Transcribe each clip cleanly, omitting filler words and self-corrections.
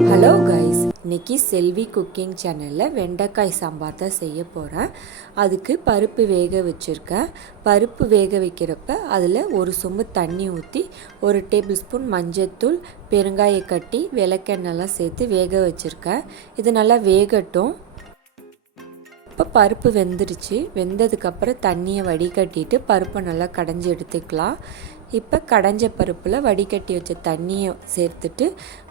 Hello guys, இன்றைக்கி செல்வி cooking சேனலில் வெண்டைக்காய் சாம்பார் தான் செய்ய போகிறேன். அதுக்கு பருப்பு வேக வச்சுருக்கேன். பருப்பு வேக வைக்கிறப்ப அதில் ஒரு சொம்பு தண்ணி ஊற்றி 1 டேபிள் ஸ்பூன் மஞ்சத்தூள், பெருங்காய கட்டி, விளக்கெண்ணெய்லாம் சேர்த்து வேக வச்சுருக்கேன். இது நல்லா வேகட்டும். இப்போ பருப்பு வெந்துருச்சு. வெந்ததுக்கப்புறம் தண்ணியை வடிகட்டிட்டு பருப்பை நல்லா கடைஞ்சி எடுத்துக்கலாம். இப்போ கடைஞ்ச பருப்பில் வடிகட்டி வச்ச தண்ணியை சேர்த்துட்டு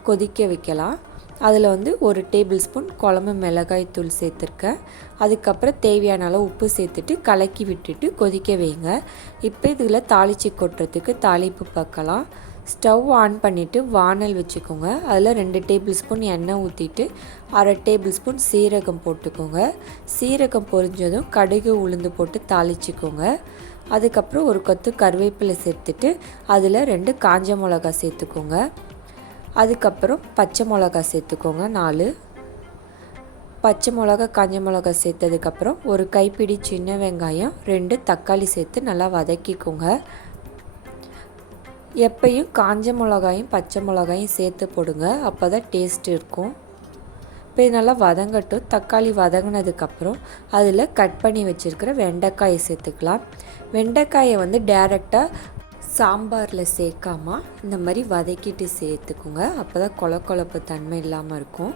கொதிக்க வைக்கலாம். அதில் 1 டேபிள் ஸ்பூன் குழம்பு மிளகாய் தூள் சேர்த்துருக்கேன். அதுக்கப்புறம் தேவையான அளவு உப்பு சேர்த்துட்டு கலக்கி விட்டுட்டு கொதிக்க வைங்க. இப்போ இதில் தாளித்து கொட்டுறதுக்கு தாளிப்பு பார்க்கலாம். ஸ்டவ் ஆன் பண்ணிவிட்டு வானல் வச்சுக்கோங்க. அதில் 2 டேபிள் ஸ்பூன் எண்ணெய் ஊற்றிட்டு 1/2 டேபிள் ஸ்பூன் சீரகம் போட்டுக்கோங்க. சீரகம் பொரிஞ்சதும் கடுகு உளுந்து போட்டு தாளிச்சிக்கோங்க. அதுக்கப்புறம் ஒரு கொத்து கருவேப்பிலை சேர்த்துட்டு அதில் 2 காஞ்ச மிளகா சேர்த்துக்கோங்க. அதுக்கப்புறம் பச்சை மிளகா சேர்த்துக்கோங்க 4. பச்சை மிளகா காஞ்ச மிளகா சேர்த்ததுக்கப்புறம் ஒரு கைப்பிடி சின்ன வெங்காயம், 2 தக்காளி சேர்த்து நல்லா வதக்கிக்கோங்க. எப்பையும் காஞ்ச மிளகாயும் பச்சை மிளகாயும் சேர்த்து போடுங்க, அப்போ தான் டேஸ்ட் இருக்கும். இப்போ இது நல்லா வதங்கட்டும். தக்காளி வதங்கினதுக்கப்புறம் அதில் கட் பண்ணி வச்சுருக்கிற வெண்டைக்காயை சேர்த்துக்கலாம். வெண்டைக்காயை டைரெக்டாக சாம்பாரில் சேர்க்காம இந்த மாதிரி வதக்கிட்டு சேர்த்துக்குங்க. அப்போ தான் கொழப்பு தன்மை இல்லாமல் இருக்கும்.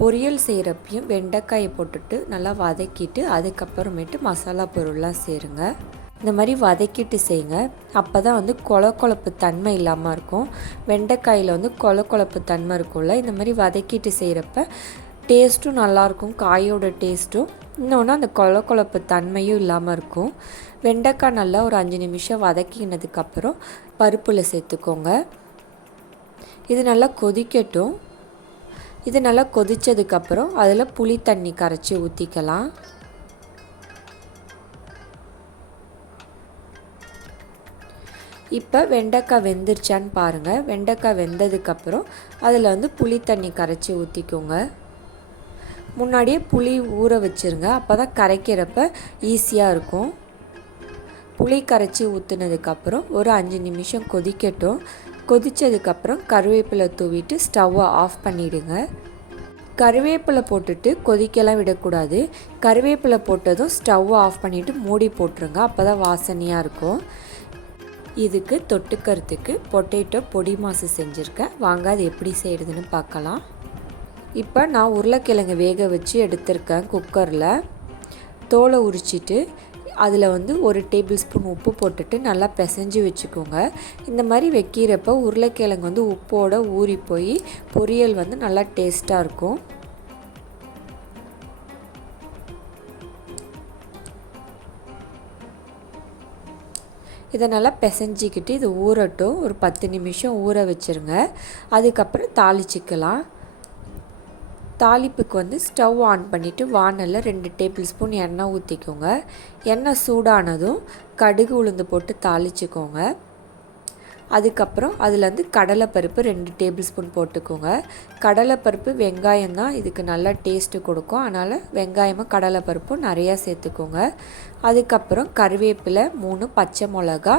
பொரியல் செய்கிறப்பையும் வெண்டைக்காயை போட்டுட்டு நல்லா வதக்கிட்டு அதுக்கப்புறமேட்டு மசாலா பொருள்லாம் சேருங்க. இந்த மாதிரி வதக்கிட்டு செய்யுங்க. அப்போ தான் கொழப்பு தன்மை இல்லாமல் இருக்கும். வெண்டைக்காயில் கொழப்பு தன்மை இருக்கும்ல, இந்த மாதிரி வதக்கிட்டு செய்கிறப்ப டேஸ்ட்டும் நல்லாயிருக்கும். காயோட டேஸ்ட்டும் இன்னொன்று அந்த கொழப்பு தன்மையும் இல்லாமல் இருக்கும். வெண்டைக்காய் நல்லா ஒரு 5 நிமிஷம் வதக்கினதுக்கப்புறம் பருப்பில் சேர்த்துக்கோங்க. இது நல்லா கொதிக்கட்டும். இது நல்லா கொதித்ததுக்கப்புறம் அதில் புளி தண்ணி கரைச்சி ஊற்றிக்கலாம். இப்போ வெண்டைக்காய் வெந்துருச்சான்னு பாருங்கள். வெண்டைக்காய் வெந்ததுக்கப்புறம் அதில் புளி தண்ணி கரைச்சி ஊற்றிக்கோங்க. முன்னாடியே புளி ஊற வச்சுருங்க, அப்போ தான் கரைக்கிறப்ப ஈஸியாக இருக்கும். புளி கரைச்சி ஊற்றுனதுக்கப்புறம் ஒரு 5 நிமிஷம் கொதிக்கட்டும். கொதித்ததுக்கப்புறம் கருவேப்பிலை தூவிட்டு ஸ்டவ்வை ஆஃப் பண்ணிவிடுங்க. கருவேப்பிலை போட்டுட்டு கொதிக்கலாம் விடக்கூடாது. கருவேப்பிலை போட்டதும் ஸ்டவ்வை ஆஃப் பண்ணிவிட்டு மூடி போட்டுருங்க, அப்போ தான் வாசனையாக இருக்கும். இதுக்கு தொட்டுக்கிறதுக்கு பொட்டேட்டோ பொடி மாசு செஞ்சுருக்கேன். வாங்க அது எப்படி செய்கிறதுன்னு பார்க்கலாம். இப்போ நான் உருளைக்கிழங்கு வேக வச்சு எடுத்திருக்கேன். குக்கரில் தோலை உரிச்சிட்டு அதில் 1 டேபிள் ஸ்பூன் உப்பு போட்டுட்டு நல்லா பிசைஞ்சு வச்சுக்கோங்க. இந்த மாதிரி வைக்கிறப்போ உருளைக்கிழங்கு உப்போடு ஊறி போய் பொரியல் நல்லா டேஸ்ட்டாக இருக்கும். இதை நல்லா பிசைஞ்சிக்கிட்டு இது ஊறட்டும். ஒரு 10 நிமிஷம் ஊற வச்சுருங்க. அதுக்கப்புறம் தாளிச்சிக்கலாம். தாளிப்புக்கு ஸ்டவ் ஆன் பண்ணிவிட்டு வானலில் 2 டேபிள் ஸ்பூன் எண்ணெய் ஊற்றிக்கோங்க. எண்ணெய் சூடானதும் கடுகு உளுந்து போட்டு தாளிச்சிக்கோங்க. அதுக்கப்புறம் அதில் கடலைப்பருப்பு 2 டேபிள் ஸ்பூன் போட்டுக்கோங்க. கடலைப்பருப்பு வெங்காயம் தான் இதுக்கு நல்லா டேஸ்ட்டு கொடுக்கும், அதனால் வெங்காயமும் கடலைப்பருப்பும் நிறையா சேர்த்துக்கோங்க. அதுக்கப்புறம் கருவேப்பிலை 3 பச்சை மிளகா,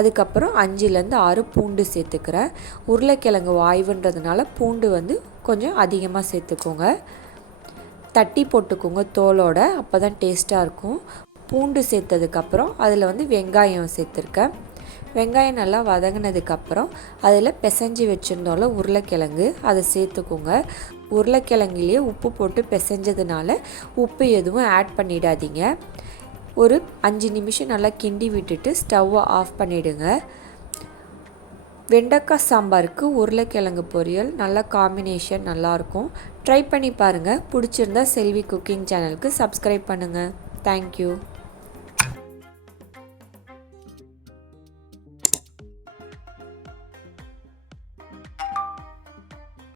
அதுக்கப்புறம் 5லேருந்து 6 பூண்டு சேர்த்துக்கிறேன். உருளைக்கிழங்கு வாய்வுன்றதுனால பூண்டு கொஞ்சம் அதிகமாக சேர்த்துக்கோங்க. தட்டி போட்டுக்கோங்க தோலோட, அப்போ தான் டேஸ்ட்டாக இருக்கும். பூண்டு சேர்த்ததுக்கப்புறம் அதில் வெங்காயம் சேர்த்துருக்கேன். வெங்காயம் நல்லா வதங்கினதுக்கப்புறம் அதில் பிசைஞ்சு வச்சுருந்தோம்ல உருளைக்கிழங்கு, அதை சேர்த்துக்கோங்க. உருளைக்கிழங்குலேயே உப்பு போட்டு பிசைஞ்சதுனால உப்பு எதுவும் ஆட் பண்ணிடாதீங்க. ஒரு 5 நிமிஷம் நல்லா கிண்டி விட்டுட்டு ஸ்டவ்வை ஆஃப் பண்ணிவிடுங்க. வெண்டைக்காய் சாம்பாருக்கு உருளைக்கிழங்கு பொரியல் நல்ல காம்பினேஷன் நல்லாயிருக்கும். ட்ரை பண்ணி பாருங்கள். பிடிச்சிருந்தா செல்வி குக்கிங் சேனலுக்கு சப்ஸ்கிரைப் பண்ணுங்கள். தேங்க்யூ.